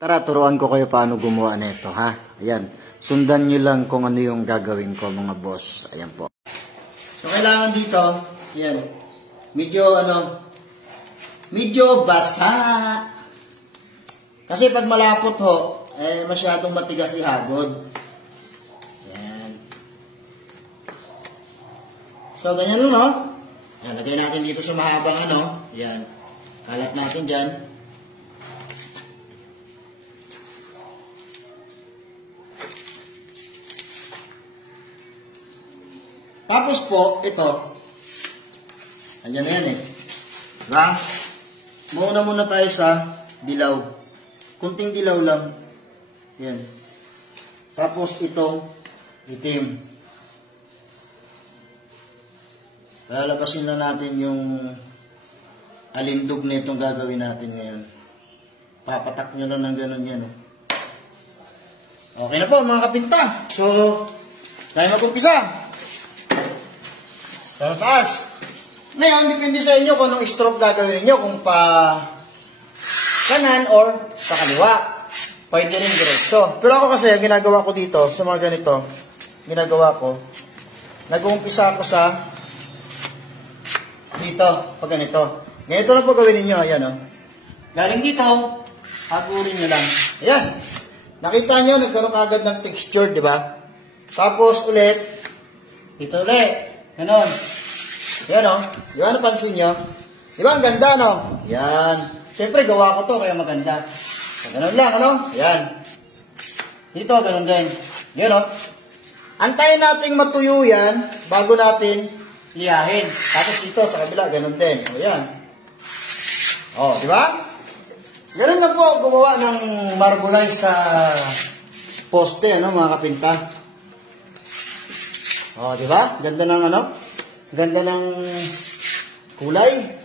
Tara, turuan ko kayo paano gumawa nito, ha? Ayan. Sundan nyo lang kung ano yung gagawin ko, mga boss. Ayan po. So, kailangan dito, ayan, medyo basa. Kasi pag malapot ho, masyadong matigas ihagod. Ayan. So, ganyan lang, no? Ayan, lagay natin dito sa mahabang ayan. Kalat natin dyan. Tapos po, ito, andyan na yan Diba? Mauna muna tayo sa dilaw. Kunting dilaw lang. Yan. Tapos itong itim. Lalabasin lang natin yung alindog na itong gagawin natin ngayon. Papatak nyo lang ng ganun yan. Okay na po mga kapinta. So, tayo mag-umpisa. Taas. Ngayon, depende sa inyo kung anong stroke gagawin niyo, kung pa kanan or pa kaliwa. Pwede rin diretso. Pero ako kasi, ang ginagawa ko dito, sa mga ganito, nag-uumpisa ako sa dito, pag ganito. Ganito lang po gawin niyo, ayan Galing dito, hagurin niyo lang. Ayan. Nakita niyo, nagkaroon agad ng texture, di ba? Tapos ulit, dito ulit. Ganon. Yan Di ba napansin nyo? Di ba ang ganda, Yan. Siyempre, gawa ko to kaya maganda. So, ganon lang, Yan. Dito, ganon din. Yan, Antayin nating matuyo yan bago natin liyahin. Tapos dito, sa kabila, ganon din. O, yan. O, di ba? Ganon lang po gumawa ng marbolize sa poste, mga kapinta. O, di ba? Ganda ng Ganda ng kulay.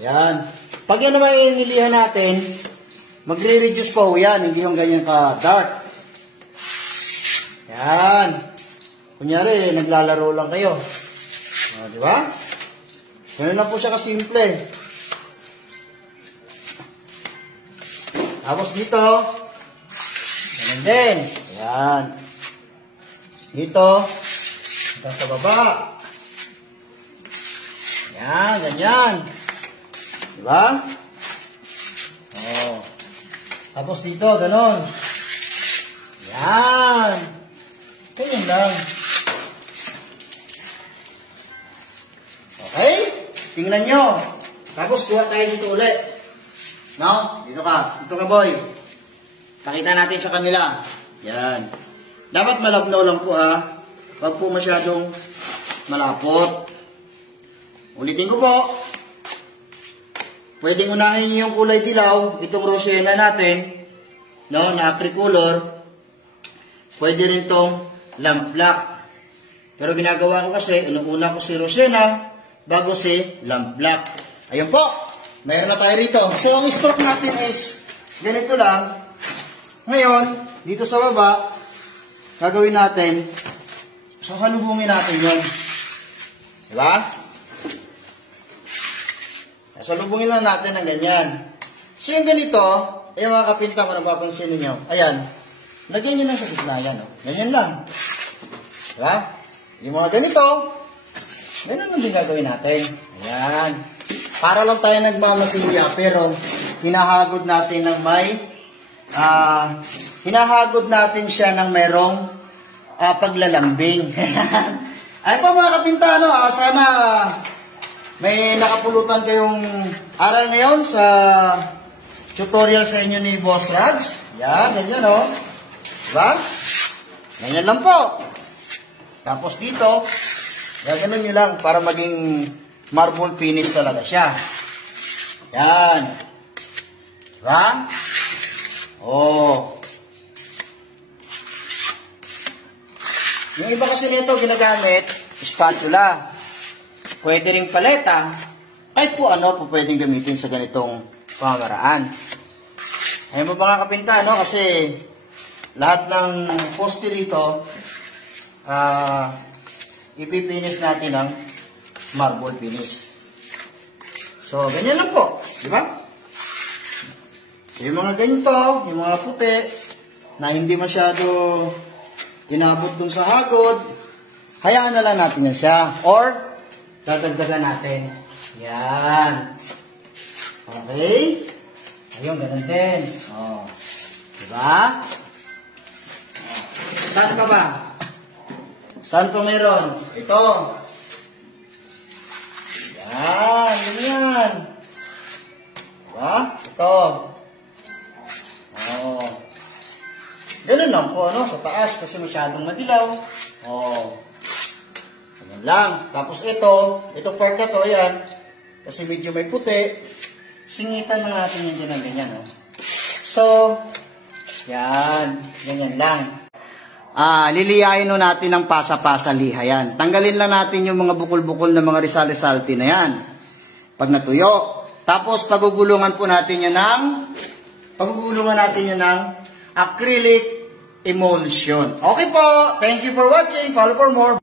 Yan. Pag yan naman inilihan natin, magre-reduce pa yan. Hindi yung ganyan ka-dark. Yan. Kunyari, naglalaro lang kayo. O, di ba? Ganun lang po siya kasimple. Tapos dito, ganun din. Yan. Dito, hanggang sa baba. Yan, ganyan. Diba? Oh. Tapos dito, ganon. Yan. Ganyan lang. Okay? Tingnan nyo. Tapos kuha tayo dito ulit. Dito ka. Dito ka, boy. Pakita natin sa kanila. Yan. Dapat malabnaw lang po, ha. Huwag po masyadong malapot. Ulitin ko po. Pwedeng unahin niyo yung kulay dilaw. Itong rosena natin. Na acricolor. Pwede rin itong lamp black. Pero ginagawa ko kasi, una ko si rosena, bago si lamp black. Ayun po. Mayroon na tayo rito. So, ang stroke natin is ganito lang. Ngayon, dito sa baba, gagawin natin, sasalubungin natin yun. Diba? Sasalubungin lang natin ng ganyan. So yung ganito, yung mga kapinta ko napapansin ninyo, ayan, lagyan nyo lang sa gitna yan. Ganyan lang. Diba? Yung mga ganito, ganun lang din gagawin natin. Ayan. Para lang tayo nagmamasilya, pero hinahagod natin ng hinahagod natin siya ng merong paglalambing. Ay po mga kapinta, sana may nakapulutan kayong aral ngayon sa tutorial sa inyo ni Boss Rags. Yan, ganyan Diba? Ganyan lang po. Tapos dito, gaganon nyo lang para maging marble finish talaga siya. Yan. Diba? Yung iba kasi nito ginagamit, spatula. Pwede ring paleta. Kahit po po pwedeng gamitin sa ganitong pamamaraan. Ayun mo mga kapinta, kasi lahat ng poste rito, ipipinish natin ng marble finish. So, ganyan lang po. Di ba? Yung mga ganito, yung mga puti, na hindi masyado inabot dun sa hagod, hayaan na lang natin yan siya. Or, dadagdagan natin. Yan. Okay? Ayun, ganun din. Oh. Diba? Saan pa ba? Saan pa meron? Ito. Yan, ganyan. Diba? Ito. Oh. Ganun lang po, ano, sa taas kasi masyadong madilaw. Oh. Ganyan lang. Tapos ito part na to, yan. Kasi medyo may puti. Singitan lang natin yung dyan ng ganyan, oh. So, yan. Ganyan lang. Liliyahin nun natin ng pasa-pasa liha yan. Tanggalin lang natin yung mga bukol-bukol na mga risal-risalti na yan. Pag natuyo. Tapos, pagugulungan natin yan ng acrylic emulsion. Okay po. Thank you for watching. Follow for more.